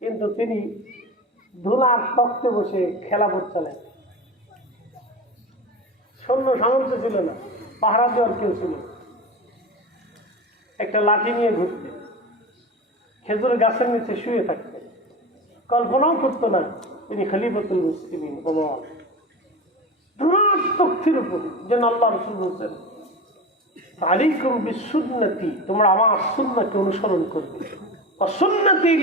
কিন্তু তিনি ধুলার তক্তে বসে খেলা করছিলেন। সৈন্য সামন্ত ছিল না, পাহারা দেওয়ার কেউ ছিল। একটা লাঠি নিয়ে ঘুরতেন খেজুর গাছের নিচে শুয়ে থাকতেন কল্পনাও করতো না, তিনি খলিফতুল মুসলিমিন, ওমর। ধুলার তক্তির উপর, যেন আল্লাহ রসুল বলছেন, আলাইকুম বিসুন্নতি, তোমরা আমার সুন্নাকে অনুসরণ করবে। অসুন্নতিল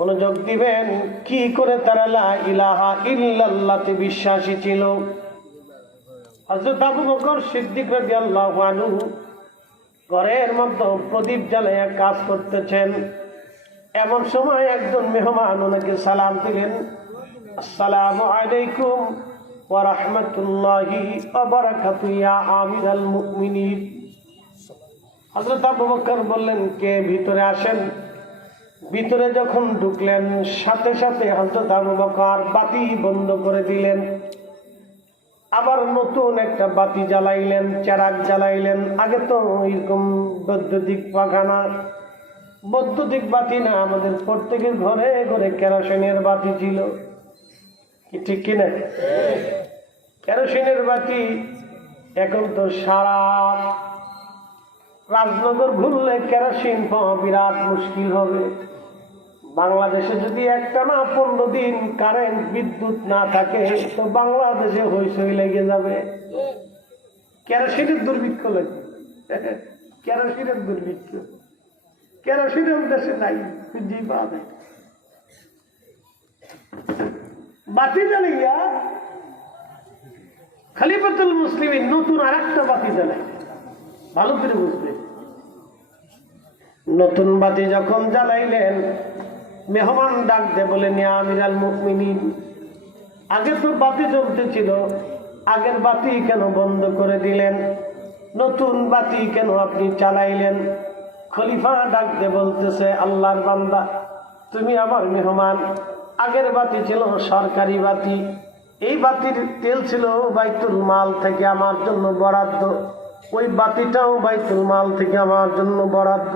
মনোযোগ দিবেন, কি করে তারা লা ইলাহা ইল্লাল্লাহতে বিশ্বাসী ছিল? হযরত আবু বকর সিদ্দিক রাদিয়াল্লাহু আনহু ঘরের মধ্যে প্রদীপ জ্বালাইয়া কাজ করতেছেন। এমন সময় একজন মেহমান ওনাকে সালাম দিলেন, আসসালামু আলাইকুম ওয়া রাহমাতুল্লাহি ওয়া বারাকাতু ইয়া আমিরাল মুমিনিন। হযরত আবু বকর বললেন, কে ভিতরে আসেন? ভিতরে যখন ঢুকলেন, সাথে সাথে হযরত আবু বকর বাতি বন্ধ করে দিলেন। আবার নতুন একটা বাতি জ্বালাইলেন, চেরাক জ্বালাইলেন। আগে তো এরকম বৈদ্যুতিক পাখানা। বৈদ্যুতিক বাতি না, আমাদের প্রত্যেকের ঘরে ঘরে কেরোসিনের বাতি ছিল। কি ঠিক কিনা কেরোসিনের বাতি এখন তো সারা রাজনগর ঘুরলে কেরোসিন পাওয়া বিরাট মুশকিল হবে। বাংলাদেশে যদি একটা না পনেরো দিন কারেন্ট বিদ্যুৎ না থাকে, তো বাংলাদেশে হইসই লেগে যাবে। কেরোসিনের দুর্ভিক্ষ লাগবে কেরোসিনের দুর্ভিক্ষ। কেরোসিনের দেশে নাই, খুঁজেই পাওয়া যায়। বাতি জ্বালিয়া খালিফাতুল মুসলিমের নতুন আর একটা বাতি জ্বালাই ভালো করে বুঝবে। নতুন বাতি যখন জ্বালাইলেন মেহমান ডাক দে বলে, নিয়া আমিরাল মুকমিনিন আগে তো বাতি জ্বলতেছিল আগের বাতি কেন বন্ধ করে দিলেন? নতুন বাতি কেন আপনি চালাইলেন? খলিফা ডাক দে বলতেছে, আল্লাহর বান্দা, তুমি আমার মেহমান। আগের বাতি ছিল সরকারি বাতি। এই বাতির তেল ছিল বাইতুল মাল থেকে আমার জন্য বরাদ্দ। ওই বাতিটাও বাইতুল মাল থেকে আমার জন্য বরাদ্দ।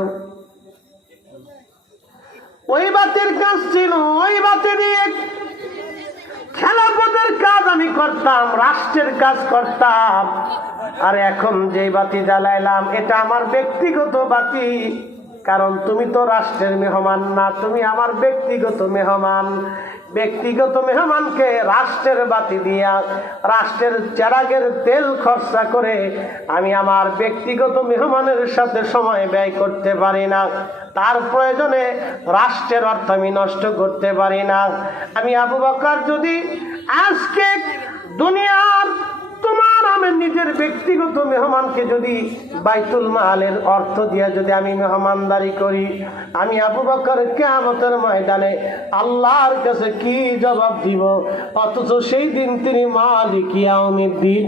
ওই বাতির কাজ ছিল, ওই বাতি দিয়ে খেলাপথের কাজ আমি করতাম, রাষ্ট্রের কাজ করতাম। আর এখন যে বাতি জ্বালাইলাম, এটা আমার ব্যক্তিগত বাতি। কারণ তুমি তো রাষ্ট্রের মেহমান না, তুমি আমার ব্যক্তিগত মেহমান। ব্যক্তিগত মেহমানকে রাষ্ট্রের বাতি দিয়া, রাষ্ট্রের চেরাগের তেল খরচা করে আমি আমার ব্যক্তিগত মেহমানের সাথে সময় ব্যয় করতে পারি না। তার প্রয়োজনে রাষ্ট্রের অর্থ আমি নষ্ট করতে পারি না। আমি আবু বকর যদি আজকে দুনিয়ার তোমার আমি নিজের ব্যক্তিগত মেহমানকে যদি বাইতুল মালের অর্থ দিয়ে যদি আমি মেহমানদারি করি, আমি আবু বকর কেমতের ময়দানে আল্লাহর কাছে কি জবাব দিব? অথচ সেই দিন তিনি মালিক ইয়াউমির দিন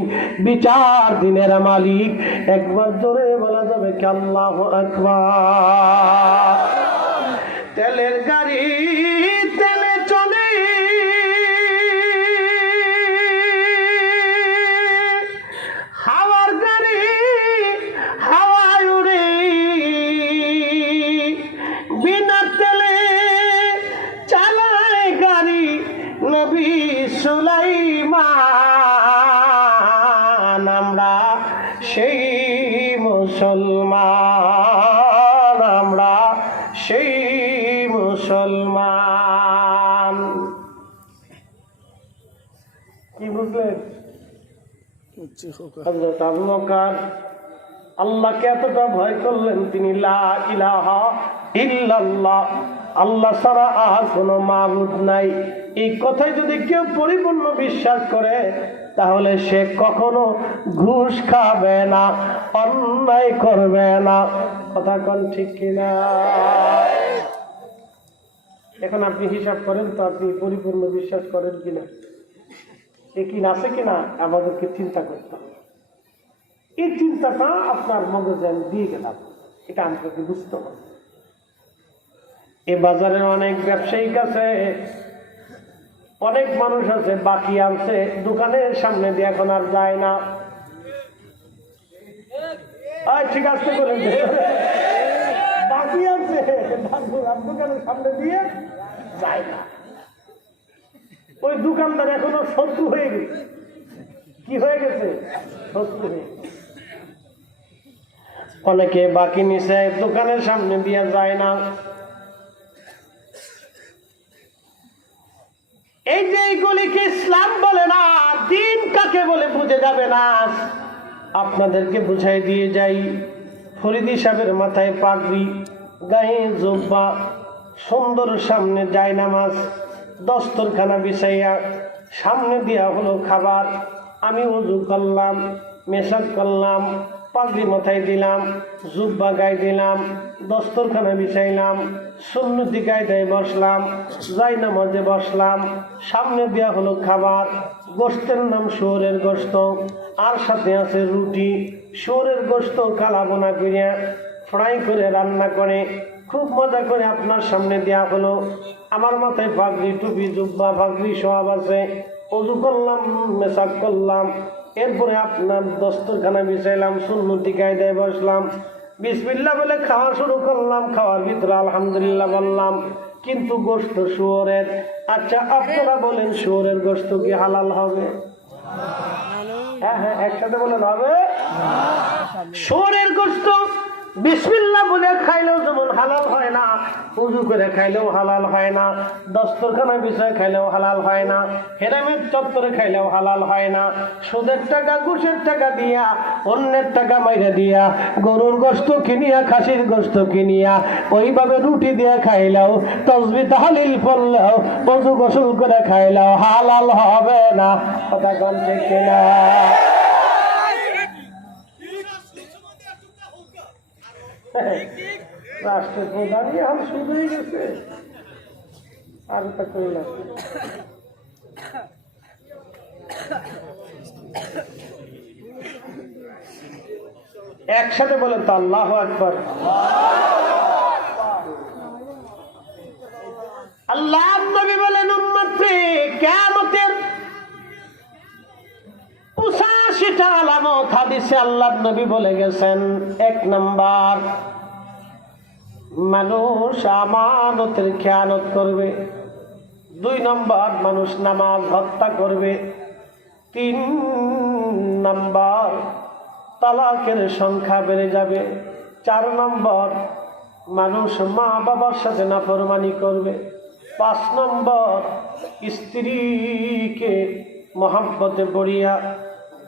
বিচার দিনের মালিক। একবার জোরে বলা যাবে কি আল্লাহ আকবার। তেলের হযরত আবু আল্লাহকে এতটা ভয় করলেন, তিনি লা ইলাহা ইল্লাল্লাহ, আল্লাহ ছাড়া আর কোনো মাবুদ নাই। এই কথায় যদি কেউ পরিপূর্ণ বিশ্বাস করে, তাহলে সে কখনো ঘুষ খাবে না, অন্যায় করবে না। কথা কন ঠিক কিনা? এখন আপনি হিসাব করেন তো আপনি পরিপূর্ণ বিশ্বাস করেন কিনা? একিন আছে কিনা আমাদেরকে চিন্তা করতে হবে। এই চিন্তাটা আপনার মগজে আমি দিয়ে গেলাম, এটা আমাকে বুঝতে হবে এ বাজারে অনেক ব্যবসায়িক আছে, অনেক মানুষ আছে, বাকি আনছে দোকানের সামনে দিয়ে এখন আর যায় না। ঠিক আছে করে বাকি ডাক- দোকানের সামনে দিয়ে যায় না। ওই দোকানদার এখনও শত্রু হয়ে গেছে। কি হয়ে গেছে? শত্রু হয়ে অনেকে বাকি নিছে, দোকানের সামনে দিয়ে যায় না। এই যে এইগুলিকে ইসলাম বলে না, দিন কাকে বলে বুঝে যাবে না। আপনাদেরকে বুঝাই দিয়ে যাই, ফরিদি সাহেবের মাথায় পাগড়ি, গায়ে জোব্বা, সুন্দর সামনে যায় নামাজ দস্তরখানা বিছাইয়া সামনে দেওয়া হলো খাবার। আমি উজু করলাম মেশাক করলাম, পাগড়ি মাথায় দিলাম, জুব্বা গায়ে দিলাম, দস্তরখানা বিছাইলাম, সুন্নতি কায়দায় বসলাম যাই নামাজে বসলাম, সামনে দেওয়া হলো খাবার গোস্তের নাম শুয়োরের গোস্ত আর সাথে আছে রুটি, শুয়োরের গোস্ত কালাবোনা করিয়া ফ্রাই করে রান্না করে, খুব মজা করে আপনার সামনে দেওয়া হলো। আমার মাথায় পাগড়ি টুপি জুব্বা পাগড়ি সব আছে। অজু করলাম মেসাক করলাম। এরপরে আপনার দস্তরখানা বিছাইলাম সুন্নতি কায়দায় বসলাম। বিসমিল্লা বলে খাওয়া শুরু করলাম খাওয়ার ভিতরে আলহামদুলিল্লাহ বললাম কিন্তু গোস্ত শুয়োরের আচ্ছা আপনারা বলেন শুয়োরের গোস্ত কি হালাল হবে? হ্যাঁ হ্যাঁ একসাথে বলেন হবে? শুয়োরের গোস্ত বিসমিল্লা বলে খাইলেও যেমন হালাল হয় না, উজু করে খাইলেও হালাল হয় না দস্তরখানা বিষয়ে খাইলেও হালাল হয় না, হেরামের চত্বরে খাইলেও হালাল হয় না, সুদের টাকা, ঘুষের টাকা দিয়া, অন্যের টাকা মাইরে দিয়া, গরুর গোস্ত কিনিয়া, খাসির গোস্ত কিনিয়া, ওইভাবে রুটি দিয়ে খাইলেও, তসবি তাহলিল পড়লেও অজু গোসল করে খাইলেও হালাল হবে না। কথা ঠিক কিনা? রাষ্ট্রের প্রধানই এখন হয়ে গেছে। আর তা একসাথে বলে তো, আল্লাহ একবার আল্লাহ নবী বলেন উম্মতে কেমতের পঁচাশিটা আলামত হাদিসে আল্লাহ নবী বলে গেছেন। এক নাম্বার, মানুষ আমানতের খেয়ানত করবে। দুই নম্বর, মানুষ নামাজ হত্যা করবে। তিন নম্বর, তালাকের সংখ্যা বেড়ে যাবে। চার নম্বর, মানুষ মা বাবার সাথে নাফরমানি করবে। পাঁচ নম্বর, স্ত্রীকে মহাব্বতে পড়িয়া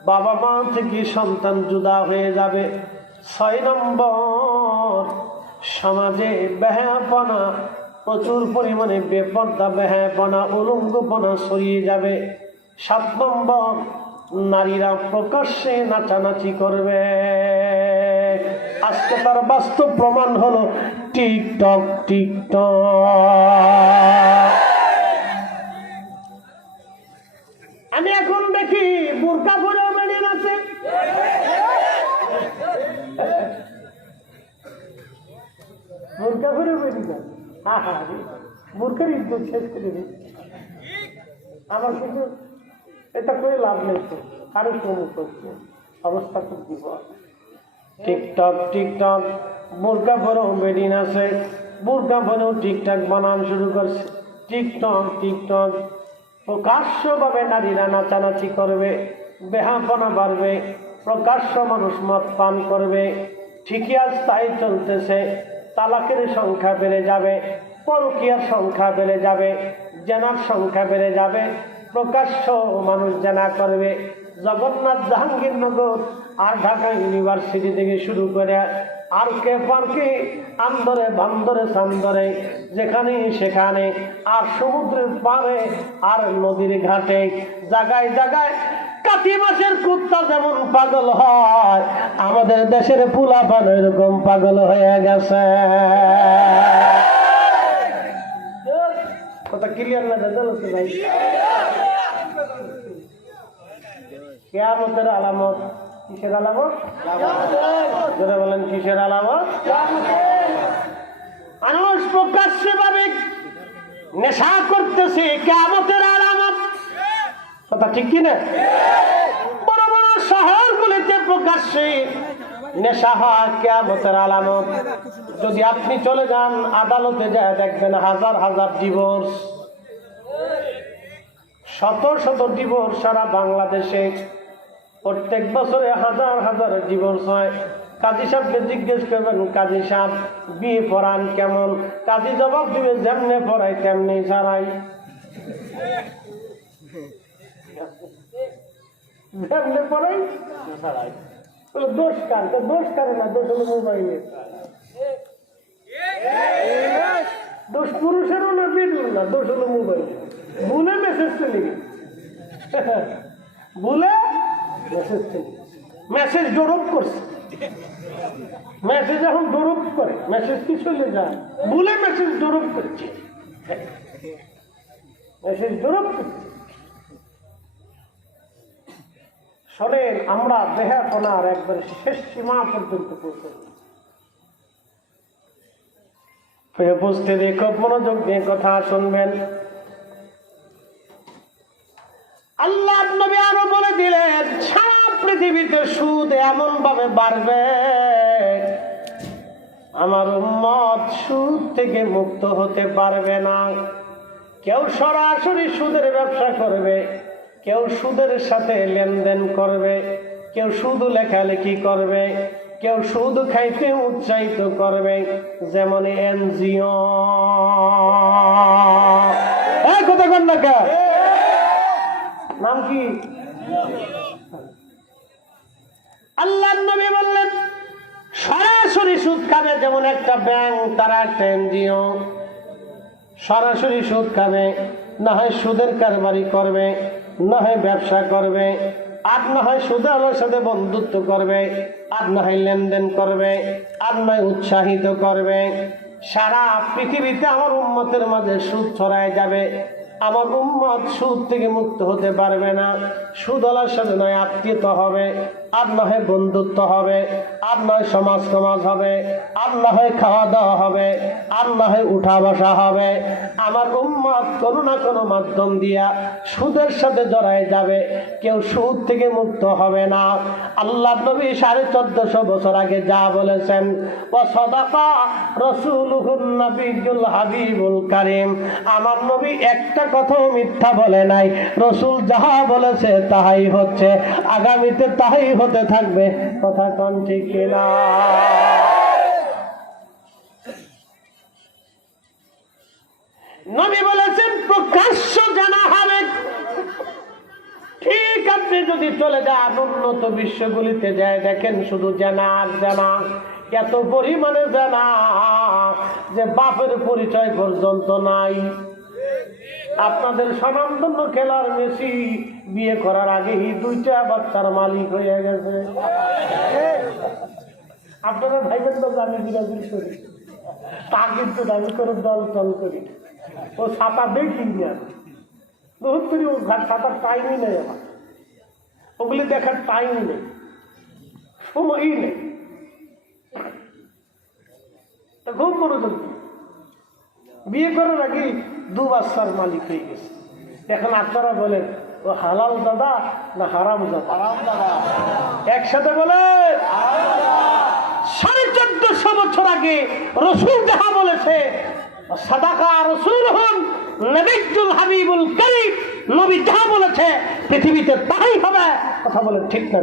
বাবা মা থেকে সন্তান জুদা হয়ে যাবে। ছয় নম্বর, সমাজে ব্যাহাপনা প্রচুর পরিমাণে বেপর্দা ব্যাহাপনা উলঙ্গপনা ছড়িয়ে যাবে। সাত নম্বর, নারীরা প্রকাশ্যে নাচানাচি করবে। আজকে তার বাস্তব প্রমাণ হলো টিকটক টিকটক। আমি এখন দেখি, বোরকা পরে বোরকা পরে বেরিয়ে হা হা বোরকার ইজ্জত শেষ করে দিই। আমার কিন্তু এটা করে লাভ নেই তো। কারও কম করছে অবস্থা খুব বিপদ। TikTok TikTok. বোরকা পরেও বেরিয়ে আছে। বোরকা পরেও টিকটক বানান শুরু করছে। TikTok TikTok. প্রকাশ্যভাবে নারীরা নাচানাচি করবে। বেহাপনা বাড়বে। প্রকাশ্য মানুষ মত পান করবে। ঠিকই আজ তাই চলতেছে। তালাকের সংখ্যা বেড়ে যাবে, পরকিয়ার সংখ্যা বেড়ে যাবে, জেনার সংখ্যা বেড়ে যাবে, প্রকাশ্য মানুষ জেনা করবে। জগন্নাথ জাহাঙ্গীরনগর আর ঢাকা ইউনিভার্সিটি থেকে শুরু করে আর কে পার্কে আন্দরে, বান্দরে, সান্দরে, যেখানে, সেখানে, আর সমুদ্রের পাড়ে, আর নদীর ঘাটে, জাগায় জাগায় কাতি মাসের কুত্তা যেমন পাগল হয়, আমাদের দেশের পুলা পান এরকম পাগল হয়ে গেছে। কথা ক্লিয়ার না ভাই? কেয়ামতের আলামত। কিসের বলেন, কিসের মানুষ প্রকাশ্যে ভাবে নেশা করতেছে, কেয়ামতের আলামত। কথা ঠিক কিনা বড় বড় প্রকাশ্যে নেশা কেয়ামতের আলামত। যদি আপনি চলে যান, আদালতে যায় দেখবেন হাজার হাজার ডিভোর্স শত শত ডিভোর্স সারা বাংলাদেশে প্রত্যেক বছরে হাজার হাজার ডিভোর্স হয় কাজী সাহেবকে জিজ্ঞেস করবেন, কাজী সাহেব, বিয়ে পড়ান কেমন? কাজী জবাব দিবে, যেমনে পড়াই তেমনি ছাড়াই দোষ কার? দোষ না? দোষ মোবাইলে। ভুলে মেসেজ ডোরপ করছে। মেসেজ এখন ডোরপ করে। মেসেজ কি চলে যায়? বলে মেসেজ ডোরপ করছে। মেসেজ ডোরপ করছে। শোনেন, আমরা দেহাপনার একবার শেষ সীমা পর্যন্ত পৌঁছে উপস্থিত খুব মনোযোগ দিয়ে কথা শুনবেন। আল্লাহ নবী আরও বলে দিলেন পৃথিবীতে সুদ এমন ভাবে বাড়বে, আমার উম্মত সুদ থেকে মুক্ত হতে পারবে না। কেউ সরাসরি সুদের ব্যবসা করবে, কেউ সুদের সাথে লেনদেন করবে, কেউ শুধু লেখালেখি করবে, কেউ শুধু খাইতে উৎসাহিত করবে যেমন এনজিও। কথা কন না কে? নাম কি? আল্লাহ নবী বললেন, সরাসরি সুদ খাবে যেমন একটা ব্যাংক, তারা একটা এনজিও। সরাসরি সুদ খাবে, না হয় সুদের কারবারি করবে, না হয় ব্যবসা করবে, আর না হয় সুদালের সাথে বন্ধুত্ব করবে, আর না হয় লেনদেন করবে, আর নয় উৎসাহিত করবে। সারা পৃথিবীতে আমার উম্মতের মাঝে সুদ ছড়ায় যাবে। আমার উম্মত সুদ থেকে মুক্ত হতে পারবে না। সুদলার সাথে নয়, আত্মীয়তা হবে। হয় বন্ধুত্ব হবে নয় সমাজ সমাজ হবে হয় খাওয়া দাওয়া হবে হয় উঠা বসা হবে। আমার উম্মত কোনো না কোনো মাধ্যম দিয়া সুদের সাথে জড়ায় যাবে, কেউ সুদ থেকে মুক্ত হবে না। আল্লাহ নবী সাড়ে চোদ্দশো বছর আগে যা বলেছেন ও সদাকা রসুল হাবিবুল কারিম। আমার নবী একটা কথাও মিথ্যা বলে নাই। রসুল যাহা বলেছে তাহাই হচ্ছে। আগামীতে তাহাই হতে থাকবে, কথা কন ঠিক কিনা। নবী বলেছেন, প্রকাশ্য জানা হবে। ঠিক আপনি যদি চলে যান, উন্নত বিশ্বগুলিতে যায়, দেখেন শুধু জানা আর জানা, এত পরিমাণে জানা যে বাপের পরিচয় পর্যন্ত নাই। আপনাদের স্বনামধন্য খেলার মেসি বিয়ে করার আগেই দুইটা বাচ্চার মালিক হয়ে গেছে। আপনারা ভাইবেন তো আমি বিরাজিল করি তা কিন্তু দাবি করে দল টল করি। ও ছাতা দেখি আমি। বহুত করি, ও টাইমই নেই আমার। ওগুলি দেখার টাইম নেই। সময়ই নেই। খুব মনোযোগ। বিয়ে করার আগে দু বাচ্চার মালিক হয়ে গেছে। এখন আপনারা বলেন ও হালাল দাদা না হারাম দাদা? একসাথে বলে সাড়ে চোদ্দশো বছর আগে রসুল যাহা বলেছে সাদাকা রসুল হন নবিজুল হাবিবুল করিম নবী যাহা বলেছে পৃথিবীতে তাই হবে। কথা বলে ঠিক না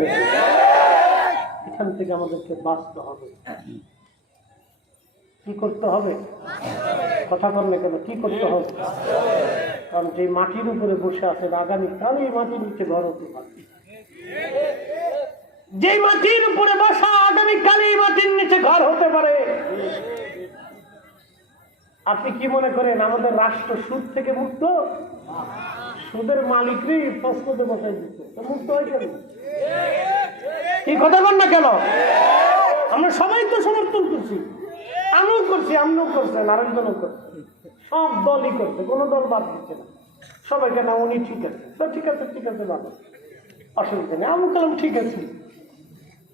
এখান থেকে আমাদেরকে বাঁচতে হবে। কি করতে হবে? কথা বললে কেন? কি করতে হবে? কারণ যে মাটির উপরে বসে আছেন আগামীকাল এই মাটির নিচে ঘর হতে পারে। যে মাটির উপরে বসা আগামীকাল এই মাটির নিচে ঘর হতে পারে। আপনি কি মনে করেন, আমাদের রাষ্ট্র সুদ থেকে মুক্ত? সুদের মালিকই প্রশ্নতে বসাই দিচ্ছে। মুক্ত হয়ে যাবে কি কথা বল না কেন? আমরা সবাই তো সমর্থন করছি। আমিও করছি, আমিও করছেন আরেকজনও করছে। সব দলই করছে, কোনো দল বাদ দিচ্ছে না। সবাই কেন, উনি ঠিক আছে। তো ঠিক আছে ঠিক আছে ভালো অসুবিধা নেই। আমি বললাম ঠিক আছে।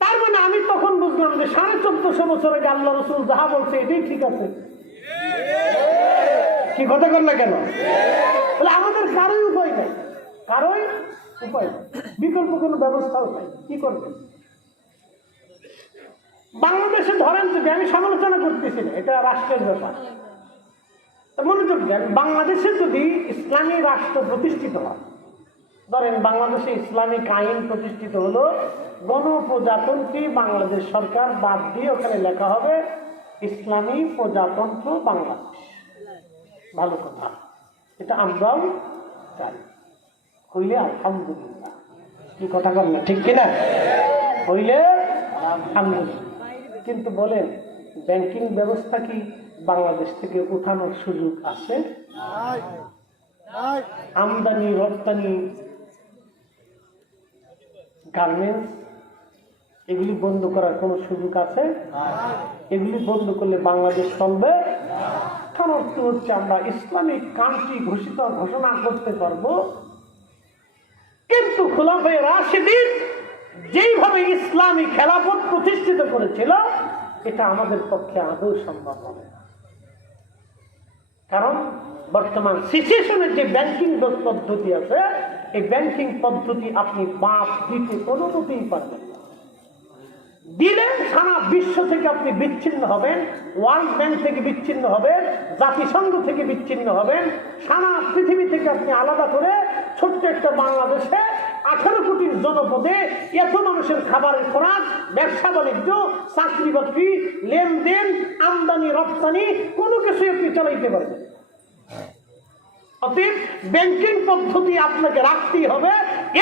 তার মানে আমি তখন বুঝলাম যে সাড়ে চোদ্দশো বছর আগে আল্লাহ রসুল যাহা বলছে, এটাই ঠিক আছে। কি কথা কর না কেন? তাহলে আমাদের কারোই উপায় নাই। কারোই উপায় বিকল্প কোনো ব্যবস্থাও নাই। কি করবে বাংলাদেশে ধরেন যদি আমি সমালোচনা করতেছি না, এটা রাষ্ট্রের ব্যাপার। মনোযোগ দেন বাংলাদেশে যদি ইসলামী রাষ্ট্র প্রতিষ্ঠিত হয়, ধরেন বাংলাদেশে ইসলামিক আইন প্রতিষ্ঠিত হলো, গণপ্রজাতন্ত্রী বাংলাদেশ সরকার বাদ দিয়ে ওখানে লেখা হবে, ইসলামী প্রজাতন্ত্র বাংলাদেশ। ভালো কথা। এটা আমরাও চাই। হইলে আলহামদুলিল্লাহ। কি কথা কর না, ঠিক কিনা? হইলে আলহামদুলিল্লাহ। কিন্তু বলেন ব্যাংকিং ব্যবস্থা কি বাংলাদেশ থেকে উঠানোর সুযোগ আছে? আমদানি, রপ্তানি গার্মেন্টস এগুলি বন্ধ করার কোনো সুযোগ আছে? এগুলি বন্ধ করলে বাংলাদেশ চলবে? অর্থ হচ্ছে আমরা ইসলামিক কান্ট্রি ঘোষিত ঘোষণা করতে পারব। কিন্তু খোলাফে রাশিদিন যেইভাবে ইসলামী খেলাফত প্রতিষ্ঠিত করেছিল, এটা আমাদের পক্ষে আদৌ সম্ভব হবে না। কারণ বর্তমান সিচুয়েশনের যে ব্যাংকিং পদ্ধতি আছে, এই ব্যাংকিং পদ্ধতি আপনি বাপ দিতে কোনোমতেই পারবেন না। সারা বিশ্ব থেকে আপনি বিচ্ছিন্ন হবেন, ওয়ার্ল্ড ব্যাংক থেকে বিচ্ছিন্ন হবেন, জাতিসংঘ থেকে বিচ্ছিন্ন হবেন, সারা পৃথিবী থেকে আপনি আলাদা করে ছোট্ট একটা বাংলাদেশে আঠারো জনপদে এত মানুষের খাবারের খোরাক, ব্যবসা, বাণিজ্য, চাকরি বাকরি, লেনদেন, আমদানি, রপ্তানি, কোনো কিছু আপনি চালাইতে পারবেন অতএব ব্যাংকিং পদ্ধতি আপনাকে রাখতেই হবে।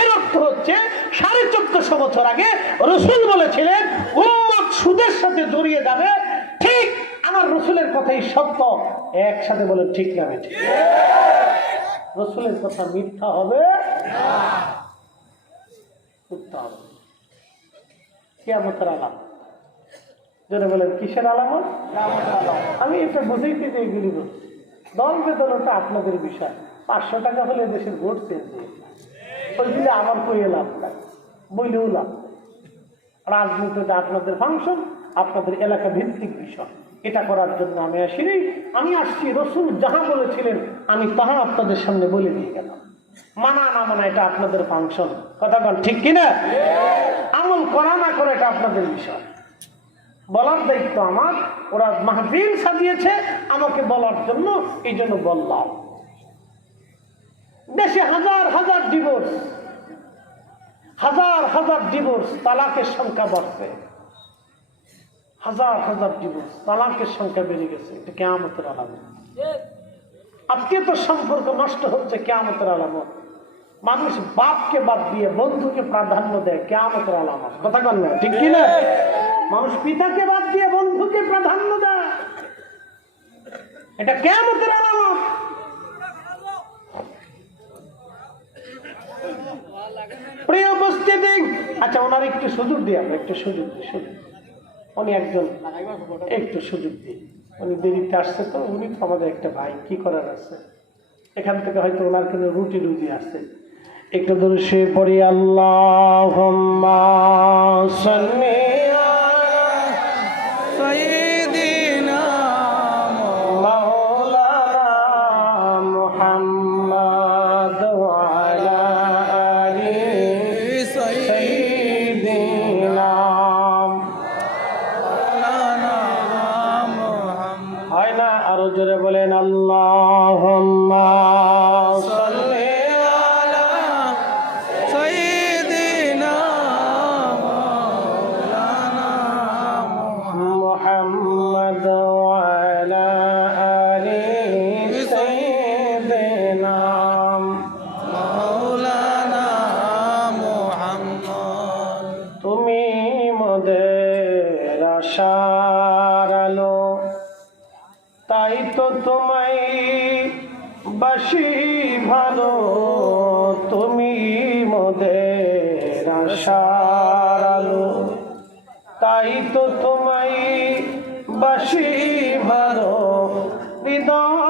এর অর্থ হচ্ছে সাড়ে চোদ্দশো বছর আগে রসুল বলেছিলেন, উম্মত সুদের সাথে জড়িয়ে যাবে। ঠিক আমার রসুলের কথাই সত্য। একসাথে বলে ঠিক না ঠিক। রসুলের কথা মিথ্যা হবে? কেয়ামতের আলাম বলেন, কিসের আলামত? আমি এটা বুঝেইতে যে এগুলি বলছি দল বেতন ওটা আপনাদের বিষয়। পাঁচশো টাকা হলে দেশের ভোট চেঞ্জ হয়ে আমার কইয়ে লাভ নাই। বইলেও লাভ। রাজনীতিটা আপনাদের ফাংশন, আপনাদের এলাকা ভিত্তিক বিষয়। এটা করার জন্য আমি আসিনি। আমি আসছি, রসুল যাহা বলেছিলেন, আমি তাহা আপনাদের সামনে বলে দিয়ে গেলাম। মানা না মানা, এটা আপনাদের ফাংশন কথা বল ঠিক কিনা? আমল করা না করা, এটা আপনাদের বিষয়। বলার দায়িত্ব আমার, ওরা মাহফিল সাজিয়েছে, আমাকে বলার জন্য এই জন্য বললাম। দেশে হাজার হাজার ডিভোর্স হাজার হাজার ডিভোর্স তালাকের সংখ্যা বাড়ছে। হাজার হাজার ডিভোর্স তালাকের সংখ্যা বেড়ে গেছে। এটা কেয়ামতের আলামত আত্মীয়তার সম্পর্ক নষ্ট হচ্ছে কেয়ামতের আলামত। মানুষ বাপকে বাদ দিয়ে বন্ধুকে প্রাধান্য দেয় কেয়ামতের আলামত। কথা কন না, ঠিক কি না? মানুষ পিতাকে বাদ দিয়ে বন্ধুকে প্রাধান্য দেয়। এটা কেয়ামতের আলামত। প্রিয় উপস্থিতি আচ্ছা ওনার একটু সুযোগ দিই আমরা, একটু সুযোগ দিই, সুযোগ। উনি একজন, একটু সুযোগ দিই। উনি দেরিতে আসছে তো, উনি তো আমাদের একটা ভাই, কি করার আছে? এখান থেকে হয়তো ওনার কোনো রুটি রুজি আছে। একটু দূরে শুয়ে পড়ি আল্লাহ আশার আলো। তাই তো তোমায় বাসি ভালো, তুমি মোদের আশার আলো। তাই তো তোমায় বাসি ভালো, হৃদয়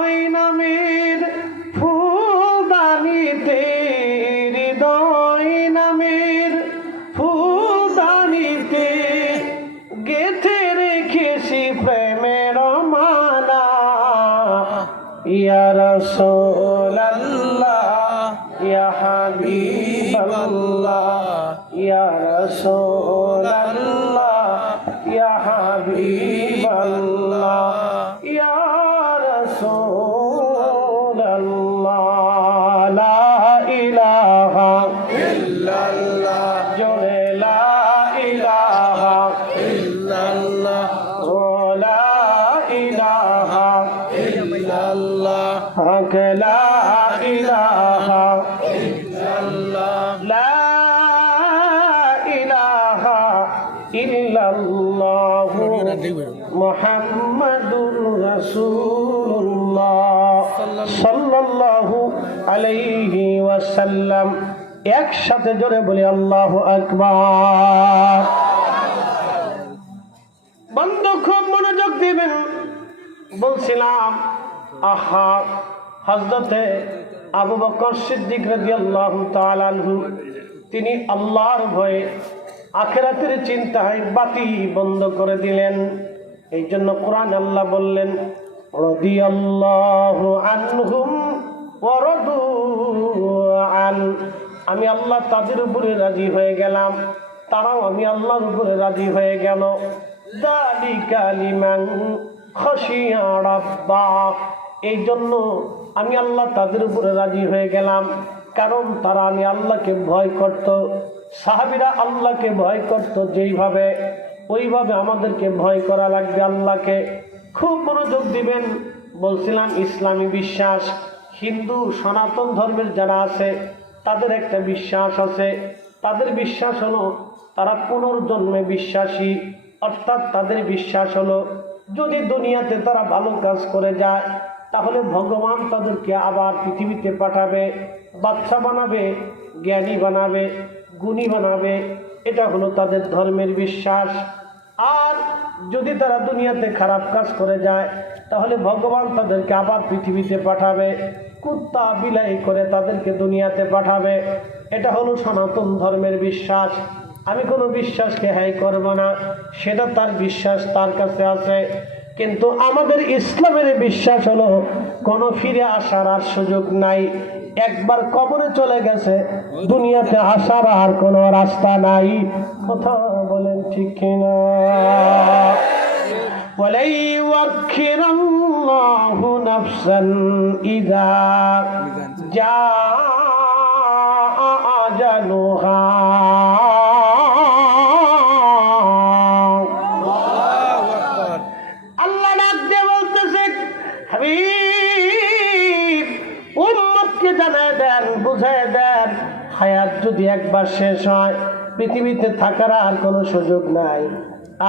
একসাথে জোরে বলি, আল্লাহ আকবার। বন্ধ, খুব মনোযোগ দিবেন। বলছিলাম, আহা হজরতে আবু বকর সিদ্দিক রাদিয়াল্লাহু তাআলা আনহু, তিনি আল্লাহর ভয়ে আখেরাতের চিন্তায় বাতি বন্ধ করে দিলেন। এই জন্য কোরআন আল্লাহ বললেন, রাদিয়াল্লাহু আনহুম ওয়া রাদু আন আমি আল্লাহ তাদের উপরে রাজি হয়ে গেলাম। তারাও আমি আল্লাহর উপরে রাজি হয়ে গেল। এই জন্য আমি আল্লাহ তাদের উপরে রাজি হয়ে গেলাম। কারণ তারা আমি আল্লাহকে ভয় করত। সাহাবিরা আল্লাহকে ভয় করত যেইভাবে। ওইভাবে আমাদেরকে ভয় করা লাগবে আল্লাহকে। খুব মনোযোগ দিবেন। বলছিলাম, ইসলামী বিশ্বাস। হিন্দু, সনাতন ধর্মের যারা আছে তাদের একটা বিশ্বাস আছে। তাদের বিশ্বাস হলো তারা পুনর্জন্মে বিশ্বাসী। অর্থাৎ তাদের বিশ্বাস হলো, যদি দুনিয়াতে তারা ভালো কাজ করে যায়, তাহলে ভগবান তাদেরকে আবার পৃথিবীতে পাঠাবে, বাচ্চা বানাবে, জ্ঞানী বানাবে, গুণী বানাবে। এটা হলো তাদের ধর্মের বিশ্বাস। আর যদি তারা দুনিয়াতে খারাপ কাজ করে যায়, তাহলে ভগবান তাদেরকে আবার পৃথিবীতে পাঠাবে। কুত্তা বিলাই করে তাদেরকে দুনিয়াতে পাঠাবে। এটা হলো সনাতন ধর্মের বিশ্বাস। আমি কোনো বিশ্বাসকে হ্যায় করব না, সেটা তার বিশ্বাস, তার কাছে আছে। কিন্তু আমাদের ইসলামের বিশ্বাস হলো, কোনো ফিরে আসার আর সুযোগ নাই। একবার কবরে চলে গেছে, দুনিয়াতে আসার আর কোনো রাস্তা নাই। কথা বলেন ঠিক কিনা? বলেই الله نفسا إذا جاء أجلها আল্লাহু আকবার আল্লাহ ডাক দিয়ে বলতেছে হাবিব উম্মতকে জানায় দেন বুঝায় দেন হায়াত যদি একবার শেষ হয় পৃথিবীতে থাকার আর কোনো সুযোগ নাই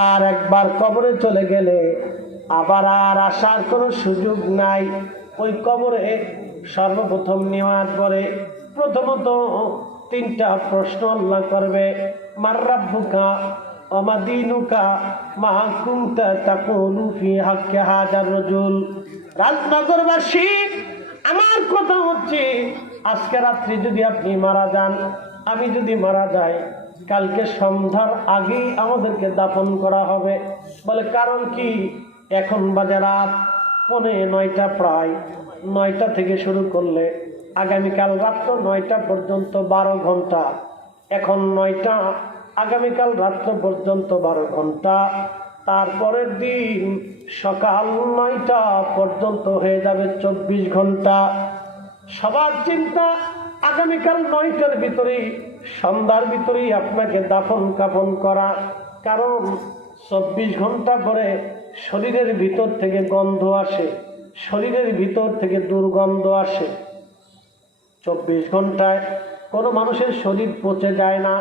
আর একবার কবরে চলে গেলে আবার আর আসার কোনো সুযোগ নাই। ওই কবরে সর্বপ্রথম নেওয়ার পরে প্রথমত তিনটা প্রশ্ন আল্লাহ করবে মার্রাব্বুকা অমাদিনুকা মা কুনতা তাকুলু ফি হাক্কে হাজার রজুল। রাজনগরবাসী, আমার কথা হচ্ছে, আজকে রাত্রি যদি আপনি মারা যান, আমি যদি মারা যাই, কালকে সন্ধ্যার আগেই আমাদেরকে দাফন করা হবে। বলে, কারণ কি? এখন বাজে রাত পনে নয়টা প্রায়। নয়টা থেকে শুরু করলে আগামীকাল রাত্র নয়টা পর্যন্ত বারো ঘণ্টা। এখন নয়টা, আগামীকাল রাত্র পর্যন্ত বারো ঘণ্টা। তারপরের দিন সকাল নয়টা পর্যন্ত হয়ে যাবে চব্বিশ ঘণ্টা। সবার চিন্তা, আগামীকাল নয়টার ভিতরেই, সন্ধ্যার ভিতরেই আপনাকে দাফন কাফন করা। কারণ চব্বিশ ঘণ্টা পরে শরীরের ভিতর থেকে গন্ধ আসে, শরীরের ভিতর থেকে দুর্গন্ধ আসে। চব্বিশ ঘন্টায় কোনো মানুষের শরীর পচে যায় না।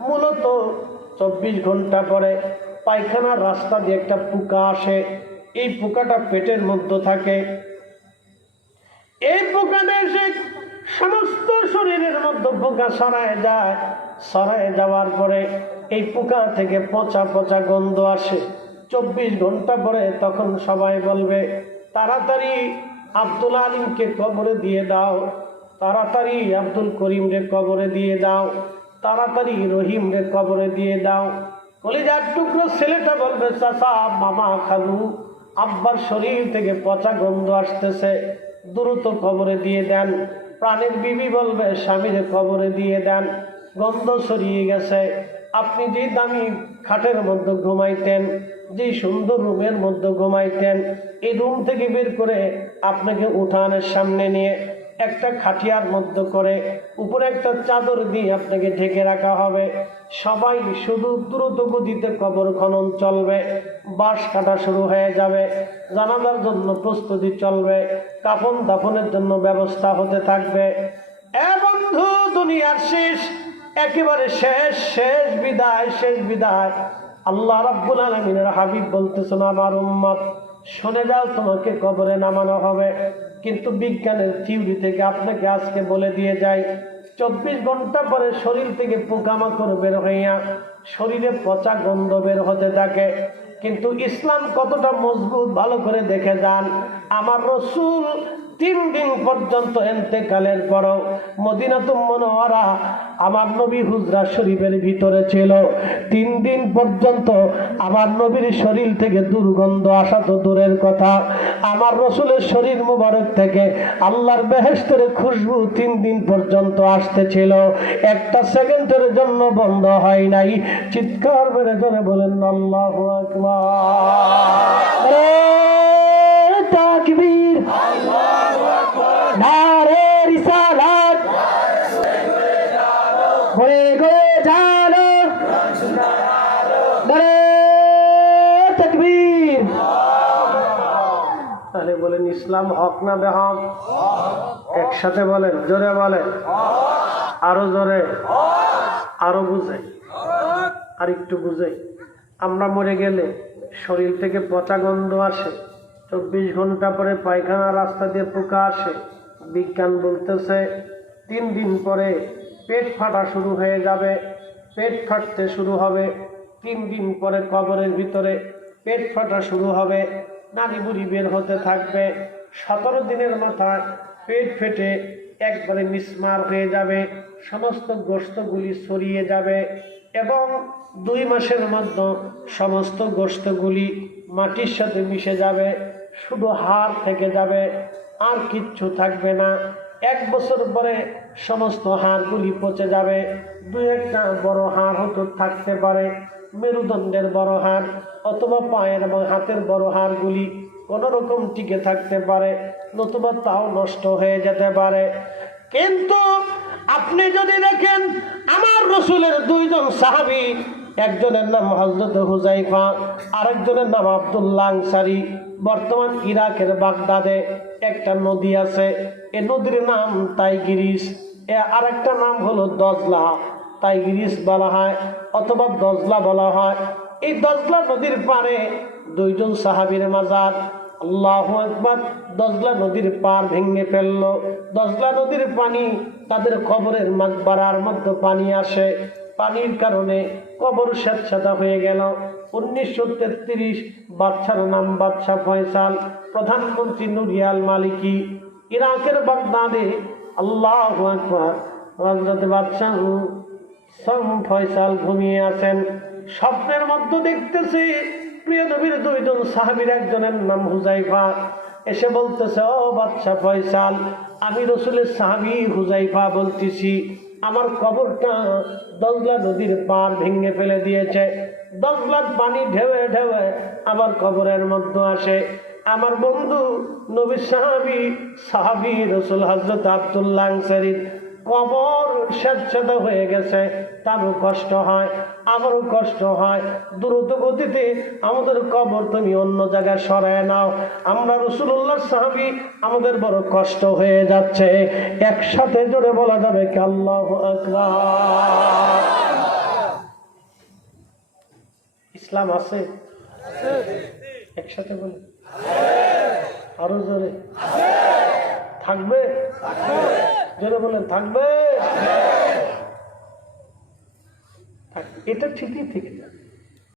মূলত চব্বিশ ঘণ্টা পরে পায়খানার রাস্তা দিয়ে একটা পোকা আসে। এই পোকাটা পেটের মধ্যে থাকে। এই পোকাটা এসে সমস্ত শরীরের মধ্যে পোকা সরায় যায়। সরায় যাওয়ার পরে এই পোকা থেকে পচা পচা গন্ধ আসে। চব্বিশ ঘণ্টা পরে তখন সবাই বলবে, তাড়াতাড়ি আব্দুল আলিমকে কবরে দিয়ে দাও, তাড়াতাড়ি আব্দুল করিমরে কবরে দিয়ে দাও, তাড়াতাড়ি রহিমরে কবরে দিয়ে দাও। কলিজার টুকরো ছেলেটা বলবে, চাচা, মামা, খালু, আব্বার শরীর থেকে পচা গন্ধ আসতেছে, দ্রুত কবরে দিয়ে দেন। প্রাণের বিবি বলবে, স্বামীর কবরে দিয়ে দেন, গন্ধ সরিয়ে গেছে। আপনি যে দামি খাটের মধ্যে ঘুমাইতেন, যে সুন্দর রুমের মধ্যে ঘুমাইতেন, এই রুম থেকে বের করে আপনাকে উঠানের সামনে নিয়ে একটা খাটিয়ার মধ্যে করে উপরে একটা চাদর দিয়ে আপনাকে ঢেকে রাখা হবে। সবাই শুধু দ্রুত গতিতে কবর খনন চলবে, বাঁশ কাটা শুরু হয়ে যাবে জানাজার জন্য প্রস্তুতি চলবে, কাফন দাফনের জন্য ব্যবস্থা হতে থাকবে। এ বন্ধু, দুনিয়ার শেষ একেবারে শেষ শেষ বিদায় শেষ বিদায়। আল্লাহ রাব্বুল আলমিনের হাবিব বলতেছেন, আমার উম্মত, শুনে যাও তোমাকে কবরে নামানো হবে। কিন্তু বিজ্ঞানের থিওরি থেকে আপনাকে আজকে বলে দিয়ে যাই, চব্বিশ ঘণ্টা পরে শরীর থেকে পোকামাকড় বের হইয়া শরীরে পচা গন্ধ বের হতে থাকে। কিন্তু ইসলাম কতটা মজবুত, ভালো করে দেখে যান। আমার রসুল তিন দিন পর্যন্ত এন্তেকালের পরও মদিনাতুম মনোয়ারা আমার নবী হুজরা শরীফের ভিতরে ছিল। তিন দিন পর্যন্ত আমার নবীর শরীর থেকে দুর্গন্ধ আসা তো দূরের কথা। আমার রসুলের শরীর মুবারক থেকে আল্লাহর বেহেস্তের খুশবু তিন দিন পর্যন্ত আসতেছিল একটা সেকেন্ডের জন্য বন্ধ হয় নাই। চিৎকার বেড়ে ধরে বলেন, আল্লাহ তাকবীর নারে রিসালাত হয়ে গো জানো নারে তাকবীর তাহলে বলেন ইসলাম হক না বেহক? একসাথে বলেন, জোরে বলেন। আরও জোরে। আরও বুঝে আর একটু বুঝে আমরা মরে গেলে শরীর থেকে পচা গন্ধ আসে, চব্বিশ ঘণ্টা পরে পায়খানা রাস্তা দিয়ে পোকা আসে। বিজ্ঞান বলতেছে, তিন দিন পরে পেট ফাটা শুরু হয়ে যাবে, পেট ফাটতে শুরু হবে। তিন দিন পরে কবরের ভিতরে পেট ফাটা শুরু হবে নারী বুড়ি বের হতে থাকবে। সতেরো দিনের মাথায় পেট ফেটে একবারে মিসমার হয়ে যাবে, সমস্ত গোস্তগুলি ছড়িয়ে যাবে এবং দুই মাসের মধ্যে সমস্ত গোস্তগুলি মাটির সাথে মিশে যাবে, শুধু হাড় থেকে যাবে, আর কিচ্ছু থাকবে না। এক বছর পরে সমস্ত হাড়গুলি পচে যাবে। দু একটা বড় হাড় হতো থাকতে পারে, মেরুদণ্ডের বড় হাড় অথবা পায়ের এবং হাতের বড় হাড়গুলি কোনো রকম টিকে থাকতে পারে, নতুবা তাও নষ্ট হয়ে যেতে পারে। কিন্তু আপনি যদি দেখেন, আমার রসুলের দুইজন সাহাবি, একজনের নাম হজরত হুজাইফা আরেকজনের নাম আবদুল্লাহ আনসারি, বর্তমান ইরাকের বাগদাদে একটা নদী আছে। এ নদীর নাম তাইগিরিস, এ আরেকটা নাম হলো দজলা। তাইগিরিস বলা হয় অথবা দজলা বলা হয়। এই দজলা নদীর পারে দুইজন সাহাবীর মাজার আল্লাহ একবার দজলা নদীর পার ভেঙে ফেলল। দশলা নদীর পানি তাদের কবরের মাকবারার মধ্যে পানি আসে। পানির কারণে কবর স্বেচ্ছাদা হয়ে গেল। উনিশশো তেত্রিশ বাদশার নাম বাদশাহ ফয়সাল, প্রধানমন্ত্রী নুরিয়াল মালিকি। ইরাকের বাগদাদে আল্লাহ আকবর হজরত বাদশাহ ফয়সাল ঘুমিয়ে আছেন। স্বপ্নের মধ্যে দেখতেছি প্রিয় নবীর দুইজন সাহাবীর একজনের নাম হুজাইফা। এসে বলতেছে, ও বাদশাহ ফয়সাল, আমি রসুলের সাহাবি হুজাইফা বলতেছি। আমার কবরটা দজলা নদীর পার ভেঙে ফেলে দিয়েছে। দজলার পানি ঢেউয়ে ঢেউয়ে আমার কবরের মধ্যে আসে। আমার বন্ধু নবী সাহাবি সাহাবি রসুল হজরত আবদুল্লাহ আনসারির কবর স্বেচ্ছাদা হয়ে গেছে। তারও কষ্ট হয়, আমারও কষ্ট হয়। দ্রুত গতিতে আমাদের কবর তুমি অন্য জায়গায় সরায় নাও। আমরা রসুল্লাহ সাহাবি, আমাদের বড় কষ্ট হয়ে যাচ্ছে। একসাথে জোরে বলা যাবে কি আল্লাহ ইসলাম আছে? একসাথে বলে আরও জোরে। থাকবে? জোরে বলেন থাকবে? থাক- এটা ঠিকই থেকে